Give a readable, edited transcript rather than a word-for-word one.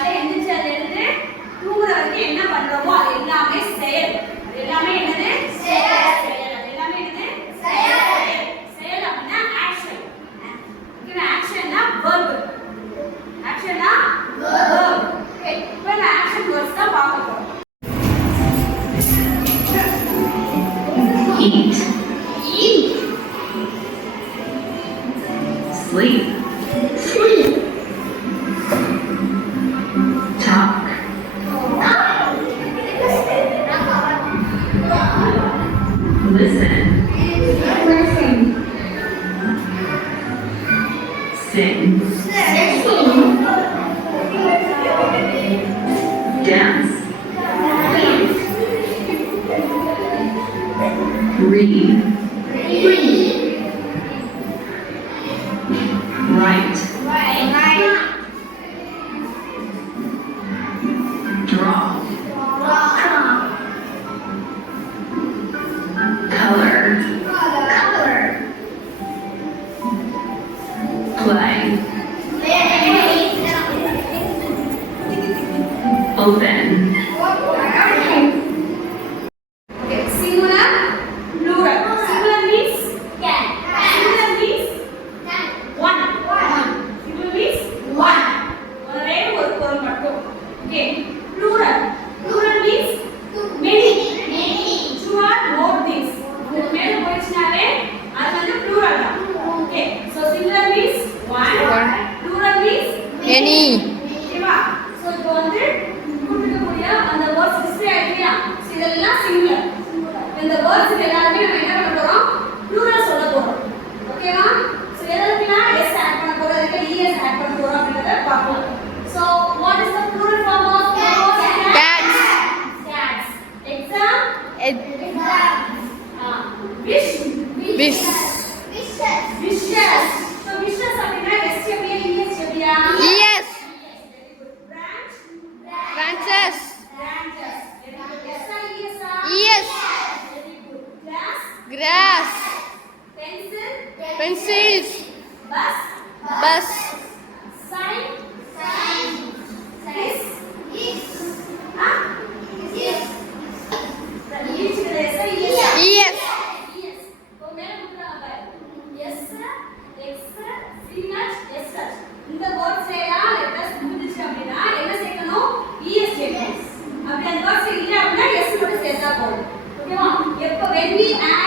காலையில எந்திரிச்சு அதை எடுத்து தூங்குற வரைக்கும் என்ன பண்றோமோ அது எல்லாமே செயல். அது எல்லாமே என்னது? செயல். அது எல்லாமே என்னது? செயல். செயல் அப்படின்னா ஆக்ஷன். ஓகேவா? ஆக்ஷன்னா verb. ஆக்ஷன்னா verb. இப்போ நான் ஆக்ஷன் வேர்ட்ஸ் தான் பார்க்க போறோம். Eat. Eat. Sleep. Sleep. Talk. Listen. Listen. Sing. Sing. Dance. Read. Read. Write. Write. Draw. Draw. Color. Color. Play. Play. Open. Okay, singular, plural. Singular means singular means one. Singular means one. ஒரே ஒரு பொருள் மட்டும். Okay, plural. Plural means many. Two or more things. அது மேல போயிடுச்சுனாலே அது வந்து plural தான். Okay, so singular means one. Plural means Many. ஓகேவா? சோ இப்போ வந்து கொடுக்கக்கூடிய அந்த வேர்ட்ஸ் டிஸ்ப்ளே ஆயிடுயா. சோ இதெல்லாம் சிங்குலர். இந்த வேர்ட்ஸ்க்கு எல்லாமே நம்ம என்ன பண்ண போறோம்? ப்ளூரல் சொல்ல போறோம். ஓகேவா? சோ எதற்குனா s ஆட் பண்ண போறோம், அதுக்கு es ஆட் பண்ண போறோம் அப்படிங்கறத பார்க்கலாம். So what is the plural form of Cats. Cats. Exam. Wish. Wish. Wishes. So wishes அப்படினா s எப்படியா es எப்படியா? Yes. Branch. Branches. Branches. Yes. Very good. Glass. Grass. Pencil. Pencils. Bus. Bus. Sign. Kiss. Ah? Yes. Yes. இப்போ மேல கொடுக்குறாங்க பாரு. Yes, X, C-nut, S-nut. இந்த வேர்ட்ஸ் எல்லாம் லெட்டர்ஸ் முடிஞ்சிச்சு அப்படின்னா என்ன சேர்க்கணும்? es சேர்க்கணும். அப்படி அந்த வேர்ட்ஸ் இல்ல அப்படின்னா s மட்டும் சேர்த்தா போதும். ஓகேவா? எப்ப when we add